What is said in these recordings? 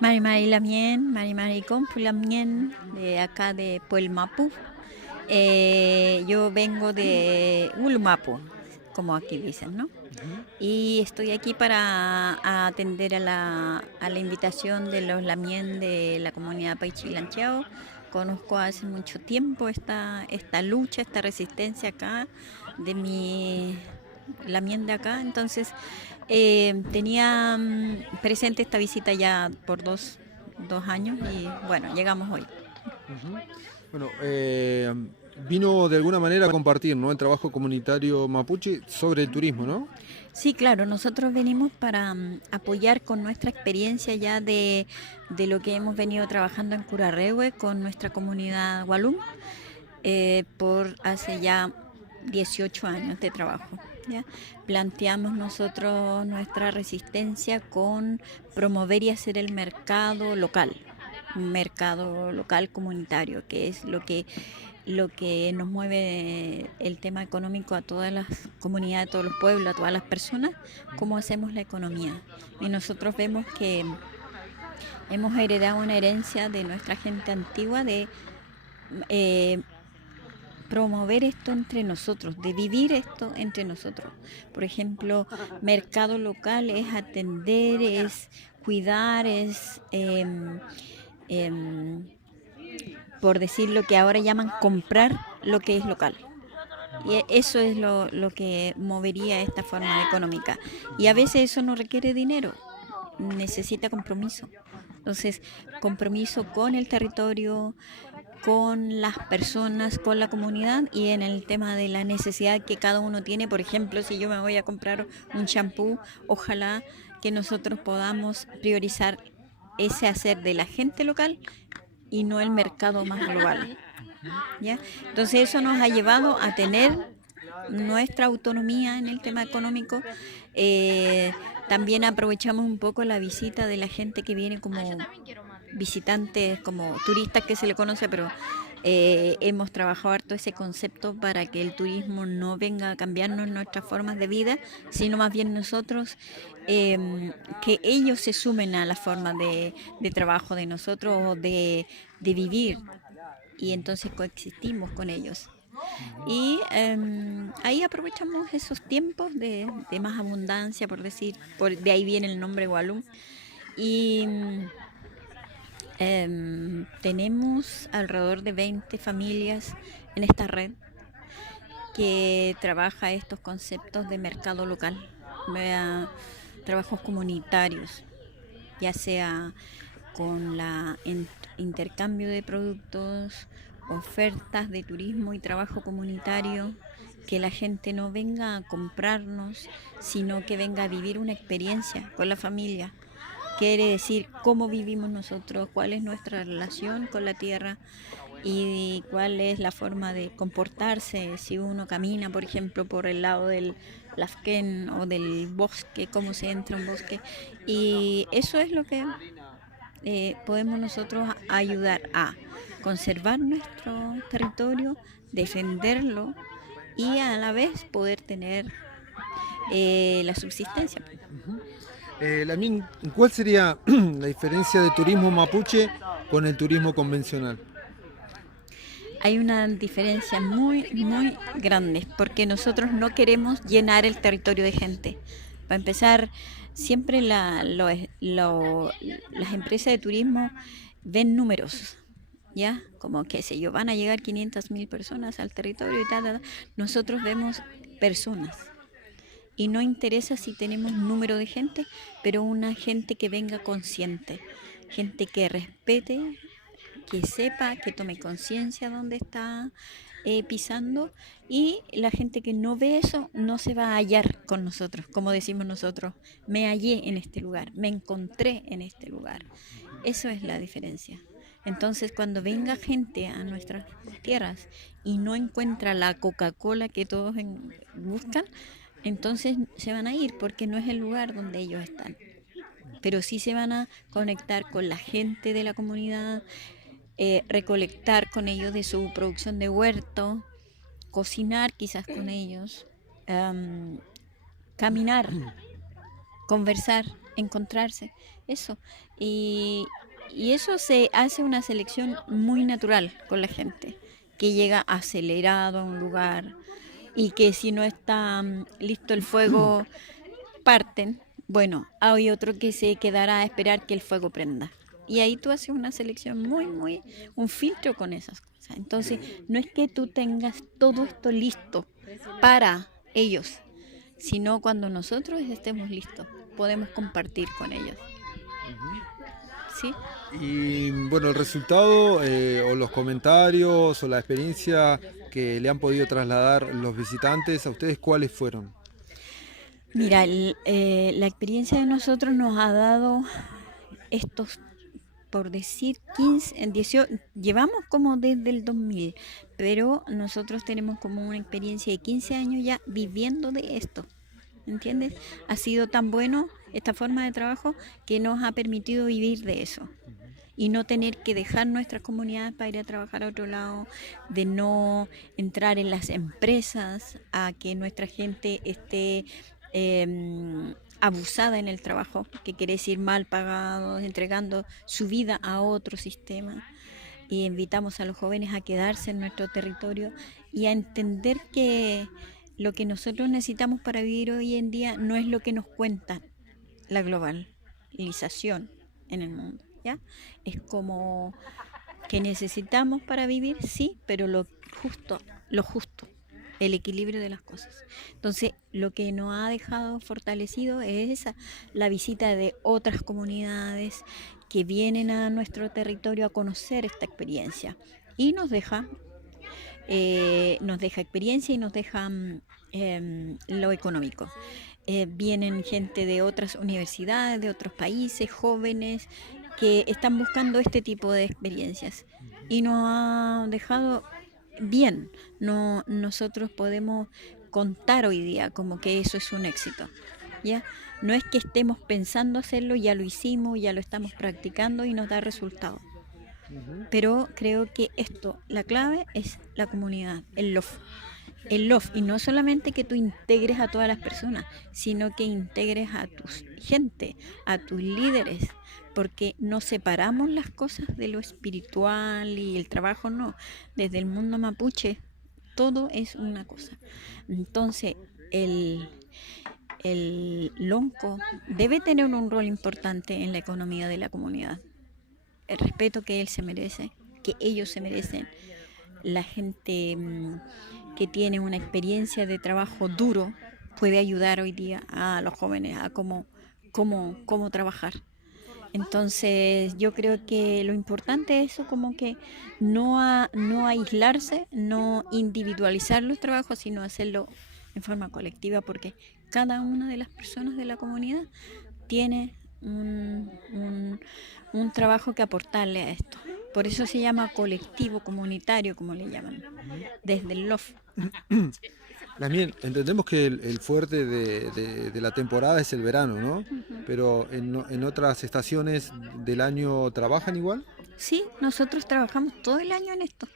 Mari Mari Lamien, Mari Mari Compu Lamien, de acá de Puelmapu. Yo vengo de Ulmapu, como aquí dicen, ¿no? Ujú. Y estoy aquí para atender a la invitación de los Lamien de la comunidad Paichilanchao. Conozco hace mucho tiempo esta lucha, esta resistencia acá de mi Lamien de acá. Entonces tenía presente esta visita ya por dos años y bueno, llegamos hoy. Ujú. Bueno, vino de alguna manera a compartir, ¿no? El trabajo comunitario mapuche sobre el turismo, ¿no? Sí, claro, nosotros venimos para apoyar con nuestra experiencia ya de lo que hemos venido trabajando en Curarrehue con nuestra comunidad Walum por hace ya 18 años de trabajo. ¿Ya? Planteamos nosotros nuestra resistencia con promover y hacer el mercado local, un mercado local comunitario, que es lo que nos mueve el tema económico a todas las comunidades, a todos los pueblos, a todas las personas, cómo hacemos la economía. Y nosotros vemos que hemos heredado una herencia de nuestra gente antigua de eh, promover esto entre nosotros, de vivir esto entre nosotros. Por ejemplo, mercado local es atender, es cuidar, es, por decir lo que ahora llaman, comprar lo que es local. Y eso es lo que movería esta forma económica. Y a veces eso no requiere dinero, necesita compromiso. Entonces, compromiso con el territorio, con las personas, con la comunidad y en el tema de la necesidad que cada uno tiene. Por ejemplo, si yo me voy a comprar un champú, ojalá que nosotros podamos priorizar ese hacer de la gente local y no el mercado más global. ¿Ya? Entonces eso nos ha llevado a tener nuestra autonomía en el tema económico. Eh, También aprovechamos un poco la visita de la gente que viene como visitantes, como turistas que se le conoce, pero hemos trabajado harto ese concepto para que el turismo no venga a cambiarnos nuestras formas de vida, sino más bien nosotros, que ellos se sumen a la forma de trabajo de nosotros o de vivir y entonces coexistimos con ellos. Y ahí aprovechamos esos tiempos de más abundancia, por decir, de ahí viene el nombre Walum. Y tenemos alrededor de 20 familias en esta red que trabaja estos conceptos de mercado local, vea, trabajos comunitarios, ya sea con la intercambio de productos, ofertas de turismo y trabajo comunitario, que la gente no venga a comprarnos, sino que venga a vivir una experiencia con la familia. Quiere decir cómo vivimos nosotros, cuál es nuestra relación con la tierra y cuál es la forma de comportarse si uno camina, por ejemplo, por el lado del Lafken o del bosque, cómo se entra a un bosque. Y eso es lo que podemos nosotros ayudar a conservar nuestro territorio, defenderlo y a la vez poder tener la subsistencia. Ujú. Lamín, ¿cuál sería la diferencia de turismo mapuche con el turismo convencional? Hay una diferencia muy, muy grande porque nosotros no queremos llenar el territorio de gente. Para empezar, siempre las empresas de turismo ven números, ¿ya? Como que sé yo, van a llegar 500.000 personas al territorio y tal, tal, tal. Nosotros vemos personas y no interesa si tenemos número de gente, pero una gente que venga consciente, gente que respete, que sepa, que tome conciencia dónde está pisando y la gente que no ve eso no se va a hallar con nosotros, como decimos nosotros, me hallé en este lugar, me encontré en este lugar. Eso es la diferencia. Entonces, cuando venga gente a nuestras tierras y no encuentra la Coca-Cola que todos buscan, entonces se van a ir porque no es el lugar donde ellos están. Pero sí se van a conectar con la gente de la comunidad, recolectar con ellos de su producción de huerto, cocinar quizás con ellos, caminar, conversar, encontrarse, eso. Y, y eso se hace una selección muy natural con la gente, que llega acelerado a un lugar y que si no está listo el fuego, parten. Bueno, hay otro que se quedará a esperar que el fuego prenda. Y ahí tú haces una selección un filtro con esas cosas. Entonces, no es que tú tengas todo esto listo para ellos, sino cuando nosotros estemos listos, podemos compartir con ellos. ¿Sí? Y bueno, el resultado o los comentarios o la experiencia que le han podido trasladar los visitantes a ustedes, ¿cuáles fueron? Mira, la experiencia de nosotros nos ha dado estos, por decir, 15, 18, llevamos como desde el 2000, pero nosotros tenemos como una experiencia de 15 años ya viviendo de esto, ¿entiendes? Ha sido tan bueno esta forma de trabajo que nos ha permitido vivir de eso y no tener que dejar nuestras comunidades para ir a trabajar a otro lado, de no entrar en las empresas, a que nuestra gente esté abusada en el trabajo, que quiere decir mal pagados, entregando su vida a otro sistema. Y invitamos a los jóvenes a quedarse en nuestro territorio y a entender que lo que nosotros necesitamos para vivir hoy en día no es lo que nos cuenta la globalización en el mundo, ¿ya? Es como que necesitamos para vivir, sí, pero lo justo, el equilibrio de las cosas. Entonces, lo que nos ha dejado fortalecido es la visita de otras comunidades que vienen a nuestro territorio a conocer esta experiencia y nos deja experiencia y nos deja lo económico. Vienen gente de otras universidades, de otros países, jóvenes que están buscando este tipo de experiencias y nos ha dejado bien. No, nosotros podemos contar hoy día como que eso es un éxito, ¿ya? No es que estemos pensando hacerlo, ya lo hicimos, ya lo estamos practicando y nos da resultado. Pero creo que la clave es la comunidad, el love. El love, y no solamente que tú integres a todas las personas, sino que integres a tu gente, a tus líderes, porque no separamos las cosas de lo espiritual y el trabajo, no. Desde el mundo mapuche, todo es una cosa. Entonces, el lonco debe tener un rol importante en la economía de la comunidad. El respeto que él se merece, que ellos se merecen, la gente que tiene una experiencia de trabajo duro puede ayudar hoy día a los jóvenes a cómo trabajar. Entonces yo creo que lo importante es eso, como que no aislarse, no individualizar los trabajos, sino hacerlo en forma colectiva, porque cada una de las personas de la comunidad tiene un trabajo que aportarle a esto. Por eso se llama colectivo comunitario, como le llaman, desde el LOF. También entendemos que el fuerte de la temporada es el verano, ¿no? Pero en otras estaciones del año ¿trabajan igual? Sí, nosotros trabajamos todo el año en esto.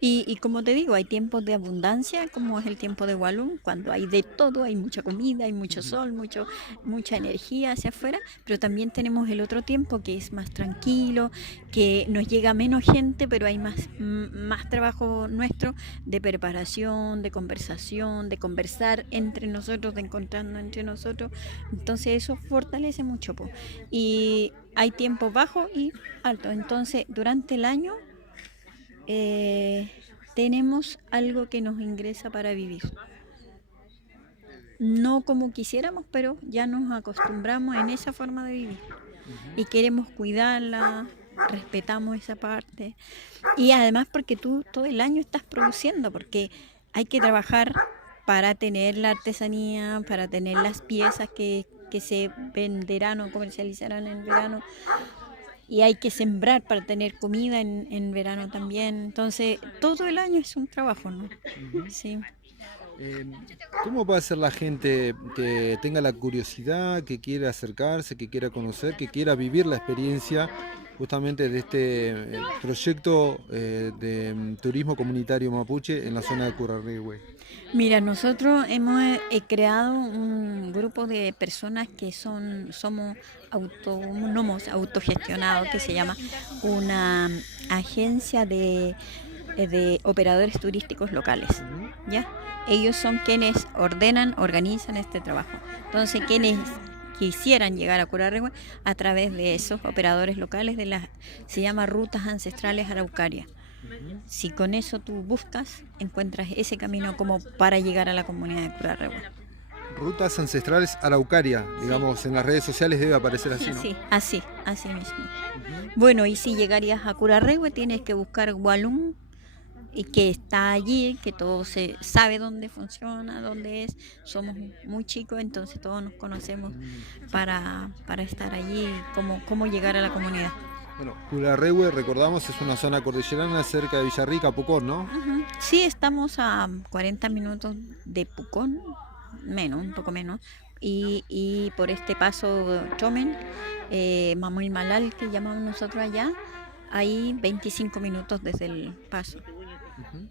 Y como te digo, hay tiempos de abundancia, como es el tiempo de Walloon, cuando hay de todo, hay mucha comida, hay mucho sol, mucha energía hacia afuera, pero también tenemos el otro tiempo que es más tranquilo, que nos llega menos gente, pero hay más trabajo nuestro de preparación, de conversación, de conversar entre nosotros, de encontrarnos entre nosotros. Entonces eso fortalece mucho, po. Y hay tiempos bajos y altos. Entonces, durante el año tenemos algo que nos ingresa para vivir. No como quisiéramos, pero ya nos acostumbramos en esa forma de vivir. Y queremos cuidarla, respetamos esa parte. Y además porque tú todo el año estás produciendo, porque hay que trabajar para tener la artesanía, para tener las piezas que se venderán o comercializarán en verano. Y hay que sembrar para tener comida en verano también. Entonces, todo el año es un trabajo, ¿no? Sí. ¿Cómo puede ser la gente que tenga la curiosidad, que quiera acercarse, que quiera conocer, que quiera vivir la experiencia justamente de este proyecto de turismo comunitario mapuche en la zona de Curarrehue? Mira, nosotros hemos creado un grupo de personas que somos autónomos, autogestionados, que se llama una agencia de operadores turísticos locales, Ujú. ¿ya? Ellos son quienes ordenan, organizan este trabajo. Entonces, quienes quisieran llegar a Curarrehue a través de esos operadores locales se llama Rutas Ancestrales Araucarias. Ujú. Si con eso tú buscas, encuentras ese camino como para llegar a la comunidad de Curarrehue. Rutas ancestrales Araucaria, Sí, digamos, en las redes sociales debe aparecer así, ¿no? sí, así mismo. Ujú. Bueno, y si llegarías a Curarrehue, tienes que buscar Walum, y que está allí, que todo se sabe dónde funciona, dónde es. Somos muy chicos, entonces todos nos conocemos para estar allí, cómo llegar a la comunidad. Bueno, Curarrehue, recordamos, es una zona cordillerana cerca de Villarrica, Pucón, ¿no? Ujú. Sí, estamos a 40 minutos de Pucón, menos, un poco menos, y por este paso Chomen, Mamuy Malal, que llamamos nosotros allá, hay 25 minutos desde el paso. Ujú.